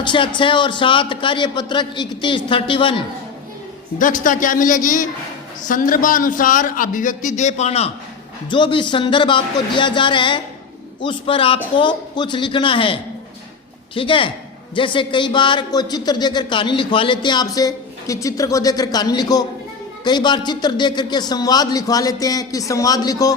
कक्षा 6 और 7 कार्यपत्रक 31 दक्षता क्या मिलेगी? संदर्भानुसार अभिव्यक्ति दे पाना। जो भी संदर्भ आपको दिया जा रहा है उस पर आपको कुछ लिखना है, ठीक है। जैसे कई बार कोई चित्र देकर कहानी लिखवा लेते हैं आपसे कि चित्र को देखकर कहानी लिखो, कई बार चित्र देख करके संवाद लिखवा लेते हैं कि संवाद लिखो।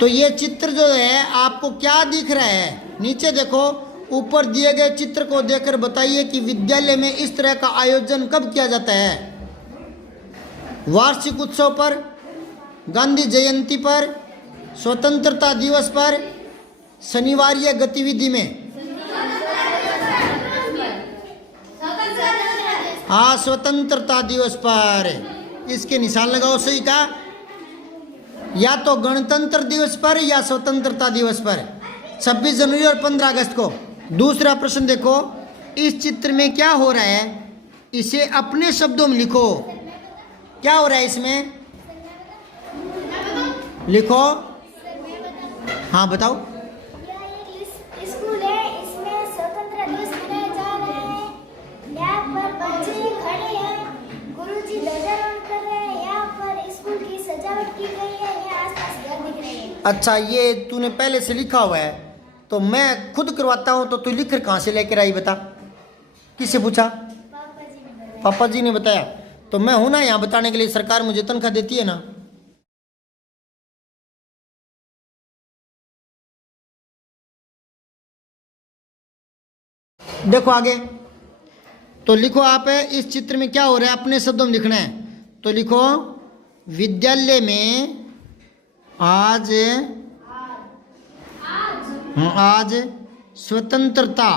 तो ये चित्र जो है आपको क्या दिख रहा है? नीचे देखो, ऊपर दिए गए चित्र को देखकर बताइए कि विद्यालय में इस तरह का आयोजन कब किया जाता है? वार्षिक उत्सव पर, गांधी जयंती पर, स्वतंत्रता दिवस पर, शनिवारीय गतिविधि में। हाँ, स्वतंत्रता दिवस पर। इसके निशान लगाओ सही का, या तो गणतंत्र दिवस पर या स्वतंत्रता दिवस पर, 26 जनवरी और 15 अगस्त को। दूसरा प्रश्न देखो, इस चित्र में क्या हो रहा है? इसे अपने शब्दों में लिखो। क्या हो रहा है इसमें? लिखो। हाँ बताओ। स्कूल है, इसमें स्वतंत्रता दिवस मनाया जा रहा है। यहाँ पर बच्चे खड़े हैं, गुरुजी ध्वजारोहण कर रहे हैं। यहाँ पर स्कूल की सजावट की गई है। यहाँ आसपास घर दिख रहे हैं। अच्छा, ये तूने पहले से लिखा हुआ है, तो मैं खुद करवाता हूँ, तो तू लिख कर कहाँ से लेकर आई बता? किससे पूछा? पापा जी ने बताया। तो मैं हूं ना यहाँ बताने के लिए, सरकार मुझे तनख्वाह देती है ना। देखो आगे, तो लिखो आप, इस चित्र में क्या हो रहा है अपने शब्दों में लिखना है। तो लिखो, विद्यालय में आज स्वतंत्रता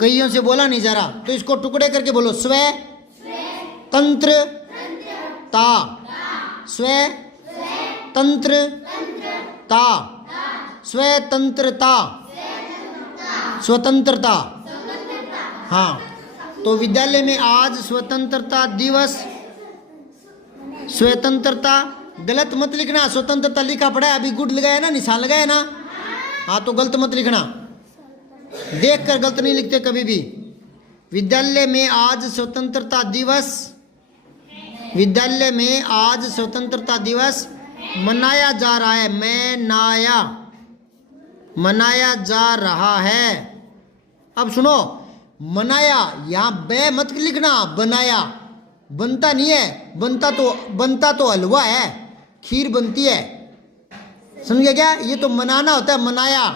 कईयों से बोला नहीं जा रहा, तो इसको टुकड़े करके बोलो। स्वतंत्रता, स्वतंत्रता, स्वतंत्रता, स्वतंत्रता। हाँ, तो विद्यालय में आज स्वतंत्रता दिवस। स्वतंत्रता गलत मत लिखना, स्वतंत्रता लिखा पड़ा है, अभी गुड लगाया ना, निशान लगाया ना। हाँ, तो गलत मत लिखना, देख कर गलत नहीं लिखते कभी भी। विद्यालय में आज स्वतंत्रता दिवस, विद्यालय में आज स्वतंत्रता दिवस मनाया जा रहा है। मनाया जा रहा है। अब सुनो, मनाया, यहाँ बे मत लिखना, बनाया। बनता नहीं है, बनता तो हलवा है, खीर बनती है, समझ गया क्या? ये तो मनाना होता है, मनाया।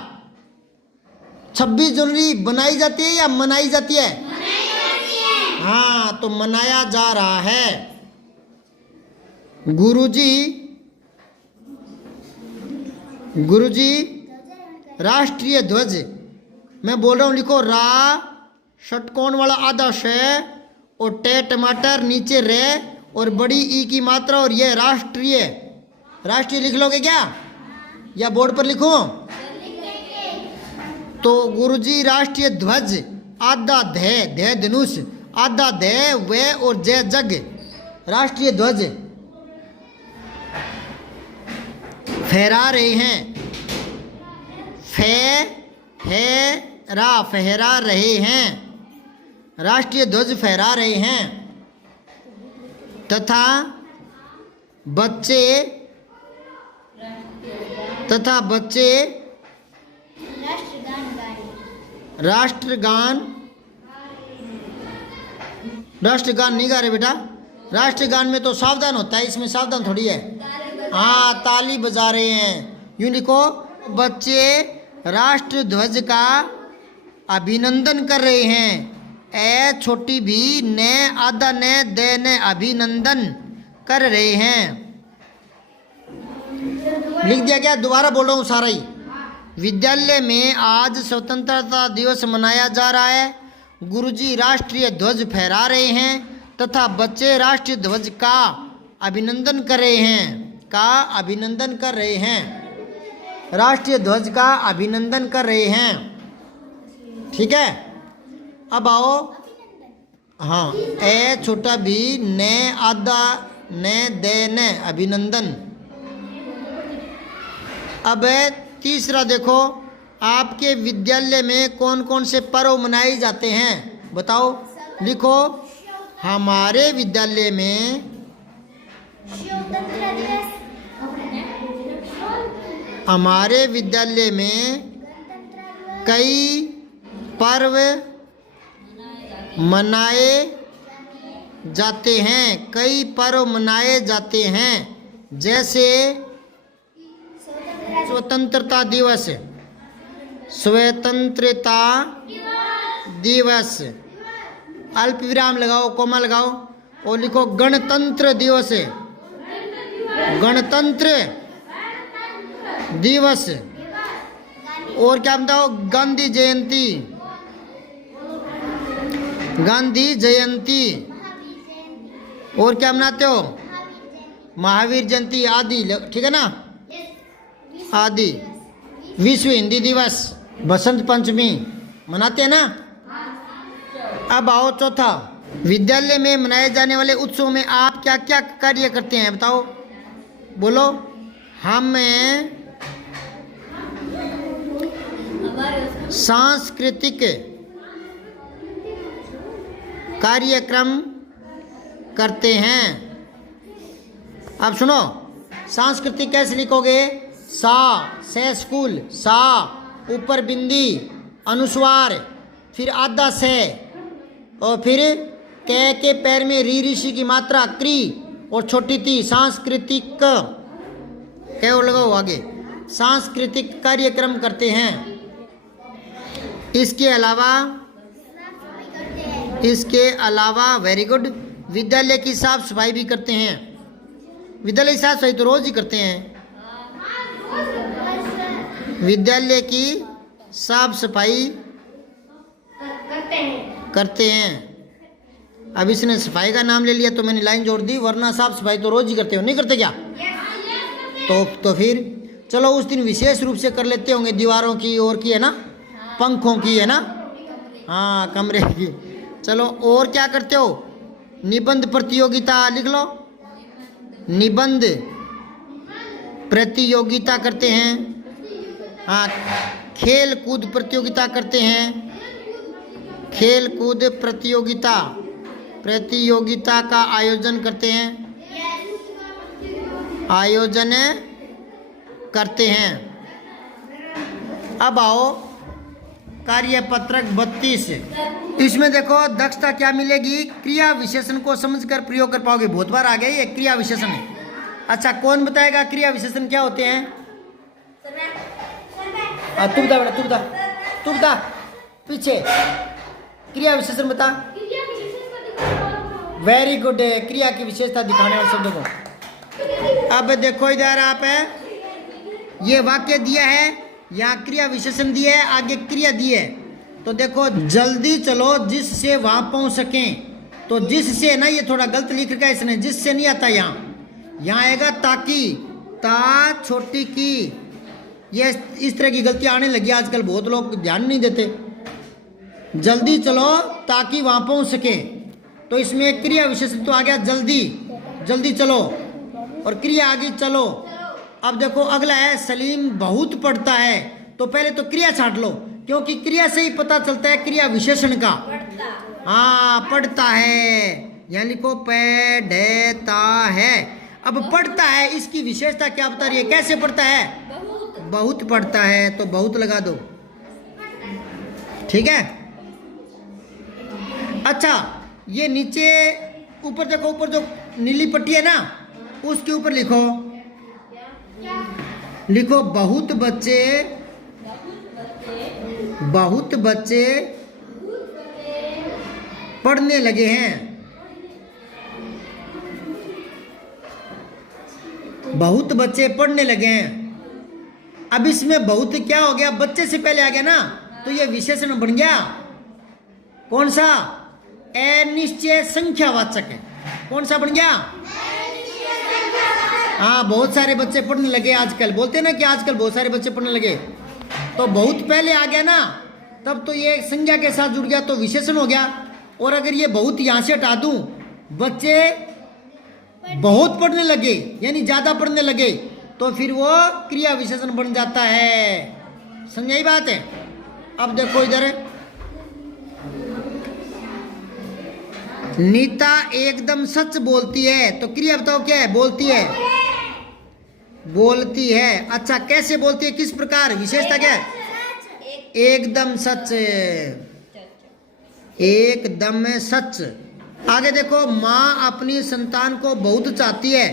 26 जनवरी बनाई जाती है या मनाई जाती है? मनाई जाती है। हाँ, तो मनाया जा रहा है। गुरुजी राष्ट्रीय ध्वज, मैं बोल रहा हूँ, लिखो रा, षटकोण वाला आधा शे और टे टमाटर, नीचे रे और बड़ी ई की मात्रा, और ये राष्ट्रीय। राष्ट्रीय लिख लोगे क्या, या बोर्ड पर लिखो? तो गुरुजी राष्ट्रीय ध्वज, आधा धे धनुष, आधा धे वे और जय जग, राष्ट्रीय ध्वज फहरा रहे हैं। फहरा रहे हैं, राष्ट्रीय ध्वज फहरा रहे हैं। तथा बच्चे राष्ट्रगान नहीं गा रहे बेटा। राष्ट्रगान में तो सावधान होता है, इसमें सावधान थोड़ी है। हाँ, ताली बजा रहे हैं। यूं लिखो, बच्चे राष्ट्र ध्वज का अभिनंदन कर रहे हैं। ए छोटी भी, ने आधा ने दे ने अभिनंदन कर रहे हैं। लिख दिया क्या? दोबारा बोल रहा हूँ सारा ही। विद्यालय में आज स्वतंत्रता दिवस मनाया जा रहा है। गुरुजी राष्ट्रीय ध्वज फहरा रहे हैं तथा बच्चे राष्ट्रीय ध्वज का अभिनंदन कर रहे हैं। राष्ट्रीय ध्वज का अभिनंदन कर रहे हैं। ठीक है, अब आओ। हाँ, ए छोटा भी, ने आधा ने दे ने अभिनंदन। अब तीसरा देखो, आपके विद्यालय में कौन कौन से पर्व मनाए जाते हैं? बताओ, लिखो। हमारे विद्यालय में स्वतंत्रता दिवस, हमारे विद्यालय में कई पर्व मनाए जाते हैं। कई पर्व मनाए जाते हैं, जैसे स्वतंत्रता दिवस, स्वतंत्रता दिवस, अल्प विराम लगाओ, कोमा लगाओ और लिखो गणतंत्र दिवस, गणतंत्र दिवस। और क्या बताओ? गांधी जयंती, गांधी जयंती। और क्या मनाते हो? महावीर जयंती आदि, ठीक है ना? आदि। विश्व हिंदी दिवस, बसंत पंचमी मनाते हैं ना? अब आओ चौथा, विद्यालय में मनाए जाने वाले उत्सव में आप क्या क्या कार्य करते हैं? बताओ, बोलो। हम सांस्कृतिक कार्यक्रम करते हैं। अब सुनो, सांस्कृतिक कैसे लिखोगे? सा से स्कूल, सा ऊपर बिंदी, अनुस्वार, फिर आधा से, और फिर कै के पैर में री ऋषि की मात्रा, क्री, और छोटी ती, सांस्कृतिक कै और लगाओ आगे। सांस्कृतिक कार्यक्रम करते हैं। इसके अलावा वेरी गुड, विद्यालय की साफ सफाई भी करते हैं। विद्यालय की साफ सफाई तो रोज ही करते हैं। विद्यालय की साफ सफाई करते हैं। अब इसने सफाई का नाम ले लिया तो मैंने लाइन जोड़ दी, वरना साफ सफाई तो रोज ही करते हो, नहीं करते क्या? तो फिर चलो उस दिन विशेष रूप से कर लेते होंगे, दीवारों की और की है ना, पंखों की है ना, हाँ कमरे की। चलो और क्या करते हो? निबंध प्रतियोगिता लिख लो, निबंध प्रतियोगिता करते हैं। हाँ, खेल कूद प्रतियोगिता करते हैं, खेल कूद प्रतियोगिता का आयोजन करते हैं, आयोजन करते हैं। अब आओ कार्यपत्रक 32, इसमें देखो दक्षता क्या मिलेगी? क्रिया विशेषण को समझकर प्रयोग कर पाओगे। बहुत बार आ गया ये क्रिया विशेषण है। अच्छा, कौन बताएगा क्रिया विशेषण क्या होते हैं? तू बता बेटा, तू बता पीछे। क्रिया विशेषण बता। वेरी गुड, क्रिया की विशेषता दिखाने वाले शब्दों को। अब देखो इधर आप है, ये वाक्य दिया है, यहाँ क्रिया विशेषण दिया है, आगे क्रिया दी है। तो देखो, जल्दी चलो जिससे वहां पहुंच सकें। तो जिससे ना, ये थोड़ा गलत लिख रखा है इसने, जिससे नहीं आता यहाँ आएगा ताकि, ता छोटी की। ये इस तरह की गलतियां आने लगी आजकल, बहुत लोग ध्यान नहीं देते। जल्दी चलो ताकि वहां पहुंच सके, तो इसमें क्रिया विशेषण तो आ गया जल्दी, जल्दी चलो, और क्रिया आगे चलो। अब देखो अगला है, सलीम बहुत पढ़ता है। तो पहले तो क्रिया छांट लो, क्योंकि क्रिया से ही पता चलता है क्रिया विशेषण का। हाँ, पढ़ता है, यहाँ लिखो पढ़ता है। अब पढ़ता है, इसकी विशेषता क्या बता रही है? कैसे पढ़ता है? बहुत पढ़ता है, तो बहुत लगा दो, ठीक है। अच्छा, ये नीचे ऊपर देखो, ऊपर जो नीली पट्टी है ना, उसके ऊपर लिखो बहुत बच्चे पढ़ने लगे हैं। बहुत बच्चे पढ़ने लगे हैं। अब इसमें बहुत क्या हो गया? बच्चे से पहले आ गया ना, तो ये विशेषण बन गया कौन सा? अनिश्चय संख्यावाचक है। कौन सा बन गया? हाँ, बहुत सारे बच्चे पढ़ने लगे आजकल, बोलते हैं ना कि आजकल बहुत सारे बच्चे पढ़ने लगे। तो बहुत पहले आ गया ना, तब तो ये संज्ञा के साथ जुड़ गया, तो विशेषण हो गया। और अगर ये बहुत यहाँ से हटा दूं, बच्चे बहुत पढ़ने लगे यानी ज़्यादा पढ़ने लगे, तो फिर वो क्रिया विशेषण बन जाता है। समझ आई बात है। अब देखो इधर, नीता एकदम सच बोलती है, तो क्रिया बताओ क्या है? बोलती है, बोलती है। अच्छा, कैसे बोलती है, किस प्रकार, विशेषता क्या है? एकदम सच, एकदम सच। आगे देखो, माँ अपनी संतान को बहुत चाहती है,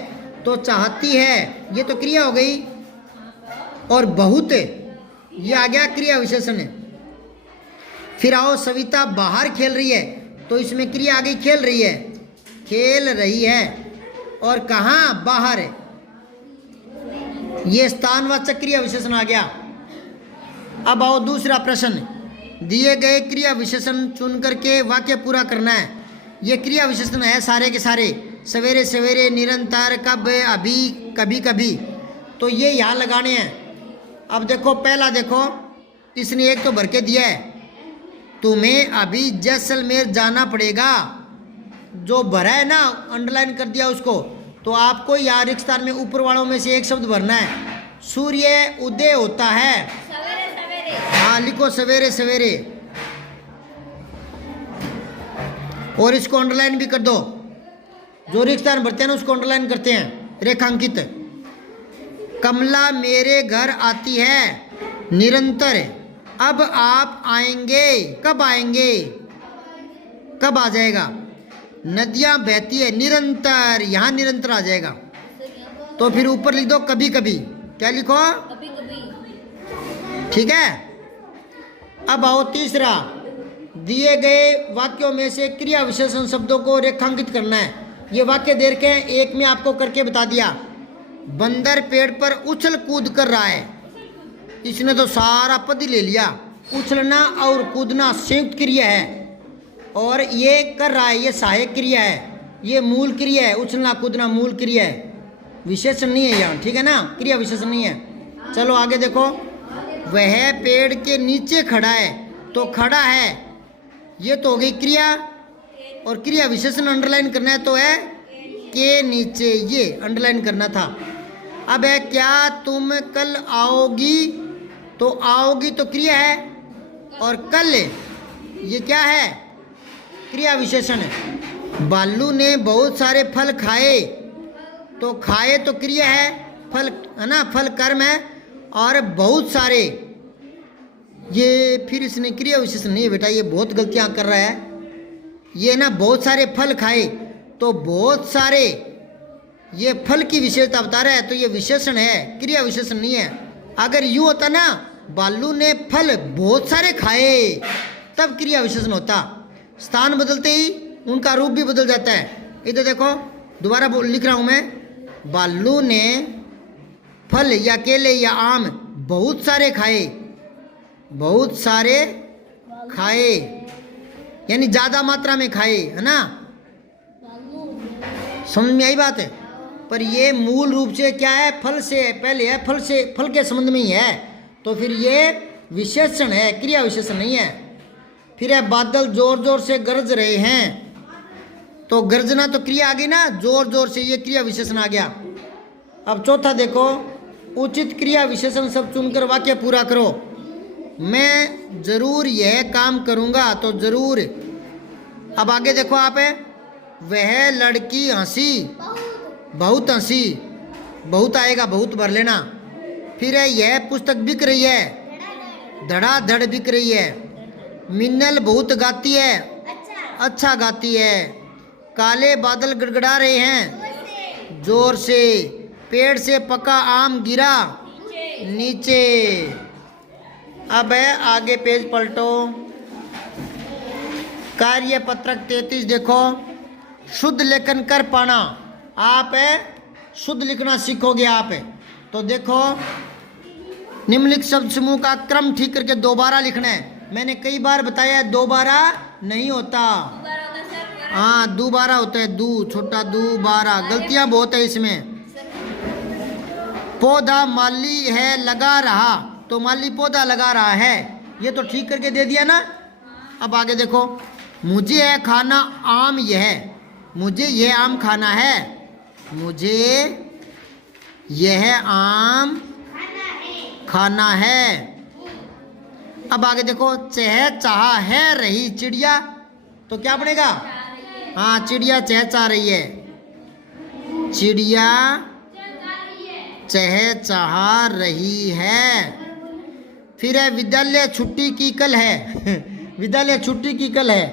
तो चाहती है, ये तो क्रिया हो गई। और बहुत, ये आ गया क्रिया विशेषण है। फिर आओ, सविता बाहर खेल रही है, तो इसमें क्रिया आ गई खेल रही है, खेल रही है। और कहाँ? बाहर है, ये स्थानवाचक क्रिया विशेषण आ गया। अब आओ दूसरा प्रश्न, दिए गए क्रिया विशेषण चुन करके वाक्य पूरा करना है। ये क्रिया विशेषण है सारे के सारे, सवेरे सवेरे, निरंतर, कब, अभी, कभी कभी, तो ये यहाँ लगाने हैं। अब देखो, पहला देखो, इसने एक तो भर के दिया है, तुम्हें अभी जैसलमेर जाना पड़ेगा। जो भरा है ना, अंडरलाइन कर दिया उसको, तो आपको यहाँ रिक्त स्थान में ऊपर वालों में से एक शब्द भरना है। सूर्य उदय होता है, सवेरे सवेरे। हाँ लिखो, सवेरे सवेरे, और इसको अंडरलाइन भी कर दो। जो रिक्त स्थान भरते हैं ना, उसको अंडरलाइन करते हैं, रेखांकित। कमला मेरे घर आती है, निरंतर, अब आप आएंगे, कब आएंगे, कब आ जाएगा। नदियां बहती है, निरंतर, यहाँ निरंतर आ जाएगा। तो फिर ऊपर लिख दो कभी कभी, क्या लिखो? कभी कभी। ठीक है। अब आओ तीसरा, दिए गए वाक्यों में से क्रिया विशेषण शब्दों को रेखांकित करना है। ये वाक्य दे रखे हैं, एक में आपको करके बता दिया। बंदर पेड़ पर उछल कूद कर रहा है, इसने तो सारा पद ही ले लिया। उछलना और कूदना संयुक्त क्रिया है, और ये कर रहा है, ये सहायक क्रिया है, ये मूल क्रिया है। उछलना कूदना मूल क्रिया है, विशेषण नहीं है यहाँ, ठीक है ना, क्रिया विशेषण नहीं है। चलो आगे देखो, वह पेड़ के नीचे खड़ा है, तो खड़ा है, ये तो हो गई क्रिया, और क्रिया विशेषण अंडरलाइन करना है, तो है के नीचे, ये अंडरलाइन करना था। अब है, क्या तुम कल आओगी, तो आओगी तो क्रिया है, और कल ये क्या है? क्रिया विशेषण है। बालू ने बहुत सारे फल खाए, तो खाए तो क्रिया है, फल है ना, फल कर्म है, और बहुत सारे, ये फिर इसने क्रिया विशेषण नहीं है बेटा, ये बहुत गलतियां कर रहा है। ये ना बहुत सारे फल खाए, तो बहुत सारे, ये फल की विशेषता बता रहा है, तो ये विशेषण है, क्रिया विशेषण नहीं है। अगर यूँ होता ना, बालू ने फल बहुत सारे खाए, तब क्रिया विशेषण होता। स्थान बदलते ही उनका रूप भी बदल जाता है। इधर देखो, दोबारा लिख रहा हूँ मैं, बालू ने फल या केले या आम बहुत सारे खाए, बहुत सारे खाए, यानी ज़्यादा मात्रा में खाए, है ना, समझ में आई बात है। पर ये मूल रूप से क्या है? फल से पहले है, फल से, फल के संबंध में ही है, तो फिर ये विशेषण है, क्रिया विशेषण नहीं है। फिर है, बादल जोर जोर से गरज रहे हैं, तो गर्जना तो क्रिया आ गई ना, जोर जोर से, ये क्रिया विशेषण आ गया। अब चौथा देखो, उचित क्रिया विशेषण सब चुनकर वाक्य पूरा करो। मैं जरूर यह काम करूँगा, तो जरूर। अब आगे देखो आप, है, वह लड़की हंसी, बहुत हंसी, बहुत आएगा, बहुत भर लेना। फिर है, यह पुस्तक बिक रही है, धड़ाधड़ बिक रही है। मिन्नल बहुत गाती है, अच्छा गाती है। काले बादल गड़गड़ा रहे हैं, जोर से। पेड़ से पका आम गिरा नीचे। अब है, आगे पेज पलटो, कार्य पत्रक 33 देखो, शुद्ध लेखन कर पाना। आप है, शुद्ध लिखना सीखोगे आप है, तो देखो, निम्नलिखित शब्द समूह का क्रम ठीक करके दोबारा लिखना है। मैंने कई बार बताया, दोबारा नहीं होता, हाँ दोबारा होता है, दू छोटा दू बारा, गलतियां बहुत है इसमें। पौधा माली है लगा रहा, तो माली पौधा लगा रहा है, ये तो ठीक करके दे दिया ना। अब आगे देखो, मुझे है खाना आम, यह, मुझे यह आम खाना है, मुझे यह आम खाना है, अब आगे देखो, चह चाह है रही चिड़िया, तो क्या बनेगा? हाँ, चिड़िया चह चाह रही है, चिड़िया चह चाह रही है। फिर है विद्यालय छुट्टी की कल है विद्यालय छुट्टी की कल है,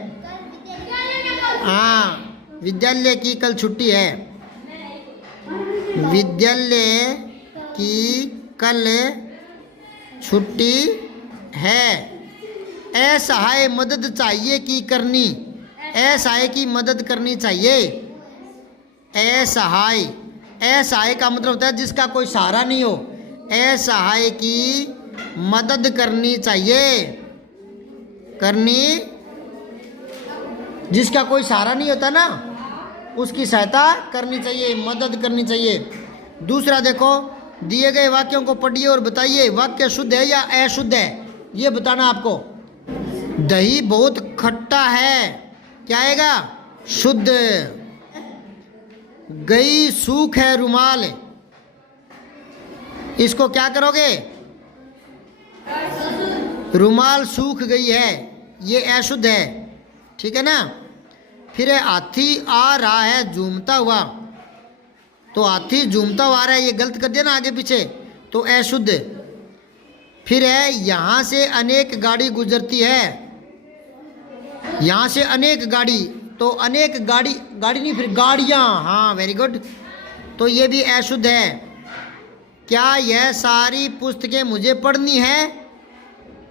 हाँ विद्यालय की कल छुट्टी है, विद्यालय की कल छुट्टी है। असहाय मदद चाहिए की करनी, असहाय की मदद करनी चाहिए, असहाय, असहाय का मतलब होता है जिसका कोई सहारा नहीं हो, असहाय की मदद करनी चाहिए, करनी, जिसका कोई सहारा नहीं होता ना उसकी सहायता करनी चाहिए, मदद करनी चाहिए। दूसरा देखो, दिए गए वाक्यों को पढ़िए और बताइए वाक्य शुद्ध है या अशुद्ध है, ये बताना आपको। दही बहुत खट्टा है, क्या आएगा? शुद्ध। गई सूख है रुमाल, इसको क्या करोगे? रुमाल सूख गई है, ये अशुद्ध है, ठीक है ना। फिर है हाथी आ रहा है झूमता हुआ, तो हाथी झूमता हुआ आ रहा है, ये गलत कर दिया ना आगे पीछे, तो अशुद्ध। फिर है यहाँ से अनेक गाड़ी गुजरती है, यहाँ से अनेक गाड़ी, तो अनेक गाड़ी, गाड़ी नहीं फिर गाड़ियाँ, हाँ वेरी गुड, तो ये भी अशुद्ध है। क्या यह सारी पुस्तकें मुझे पढ़नी है,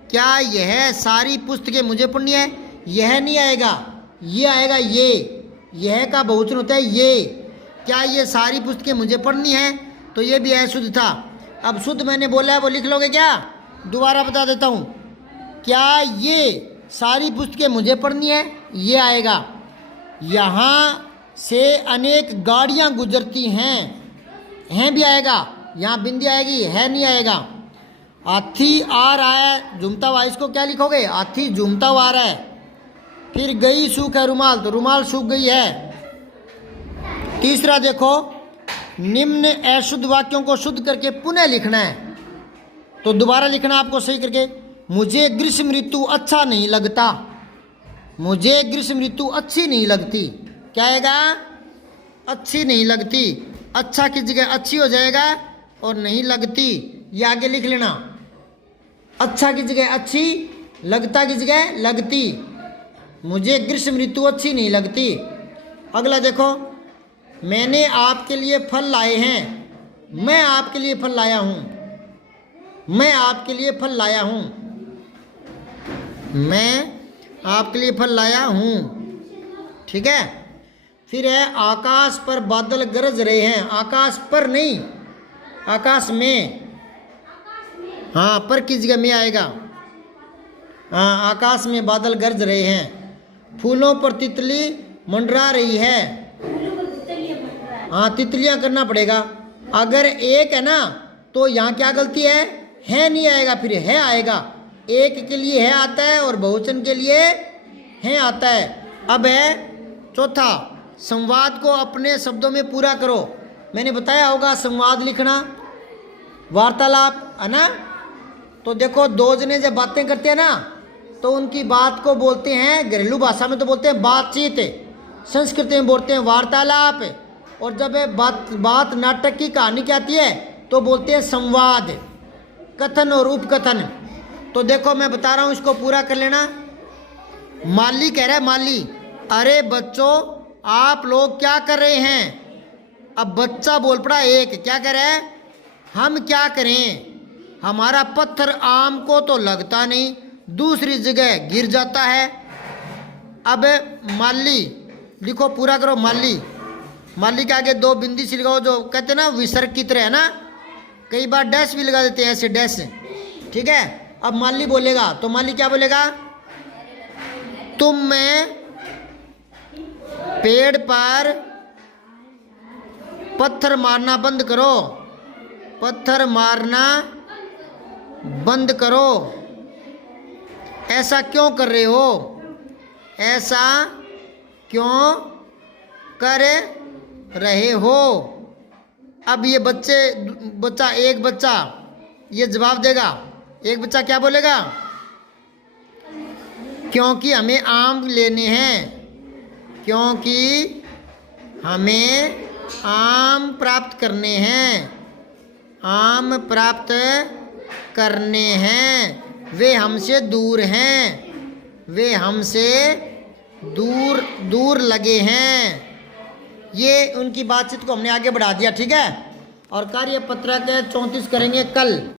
क्या यह सारी पुस्तकें मुझे पढ़नी है, यह नहीं आएगा, ये आएगा ये, यह का बहुवचन होता है ये। क्या ये सारी पुस्तकें मुझे पढ़नी है, तो ये भी अशुद्ध था। अब शुद्ध मैंने बोला है वो लिख लोगे क्या? दोबारा बता देता हूँ, क्या ये सारी पुस्तकें मुझे पढ़नी है, ये आएगा। यहाँ से अनेक गाड़ियाँ गुजरती हैं भी आएगा, यहाँ बिंदी आएगी, है नहीं आएगा। हाथी आ रहा है झूमता हुआ, इसको क्या लिखोगे? हाथी झूमता हुआ आ रहा है। फिर गई सूख है रुमाल, तो रुमाल सूख गई है। तीसरा देखो, निम्न अशुद्ध वाक्यों को शुद्ध करके पुनः लिखना है, तो दोबारा लिखना आपको सही करके। मुझे ग्रीष्म ऋतु अच्छा नहीं लगता, मुझे ग्रीष्म ऋतु अच्छी नहीं लगती, क्या आएगा? अच्छी नहीं लगती, अच्छा की जगह अच्छी हो जाएगा और नहीं लगती ये आगे लिख लेना, अच्छा की जगह अच्छी, लगता की जगह लगती। मुझे ग्रीष्म ऋतु अच्छी नहीं लगती। अगला देखो, मैंने आपके लिए फल लाए हैं, मैं आपके लिए फल लाया हूँ, मैं आपके लिए फल लाया हूँ, मैं आपके लिए फल लाया हूँ, ठीक है। फिर है आकाश पर बादल गरज रहे हैं, आकाश पर नहीं, आकाश में, हाँ पर किस जगह में आएगा? हाँ, आकाश में बादल गरज रहे हैं। फूलों पर तितली मंडरा रही है, हाँ तितलियां करना पड़ेगा। अगर एक है ना तो यहाँ क्या गलती है नहीं आएगा, फिर है आएगा। एक के लिए है आता है और बहुवचन के लिए है आता है। अब है चौथा, संवाद को अपने शब्दों में पूरा करो। मैंने बताया होगा संवाद लिखना, वार्तालाप है ना। तो देखो, दो जने जब बातें करते हैं ना तो उनकी बात को बोलते हैं, घरेलू भाषा में तो बोलते हैं बातचीत, संस्कृत में बोलते हैं वार्तालाप, और जब बात नाटक की कहानी की आती है तो बोलते हैं संवाद, कथन और उपकथन। तो देखो मैं बता रहा हूँ, इसको पूरा कर लेना। माली कह रहा है, माली, अरे बच्चों आप लोग क्या कर रहे हैं? अब बच्चा बोल पड़ा एक, क्या कह रहा है? हम क्या करें, हमारा पत्थर आम को तो लगता नहीं, दूसरी जगह गिर जाता है। अब माली लिखो, पूरा करो। माली, माली के आगे दो बिंदी सी लगाओ, जो कहते हैं ना विसर्ग की तरह है ना, कई बार डैश भी लगा देते हैं ऐसे, डैश, ठीक है। अब माली बोलेगा तो माली क्या बोलेगा? तुम में पेड़ पर पत्थर मारना बंद करो, पत्थर मारना बंद करो, ऐसा क्यों कर रहे हो, ऐसा क्यों कर रहे हो। अब ये बच्चा एक बच्चा ये जवाब देगा, एक बच्चा क्या बोलेगा? क्योंकि हमें आम लेने हैं, क्योंकि हमें आम प्राप्त करने हैं, आम प्राप्त करने हैं। वे हमसे दूर हैं, वे हमसे दूर दूर लगे हैं। ये उनकी बातचीत को हमने आगे बढ़ा दिया, ठीक है। और कार्यपत्रक 34 करेंगे कल।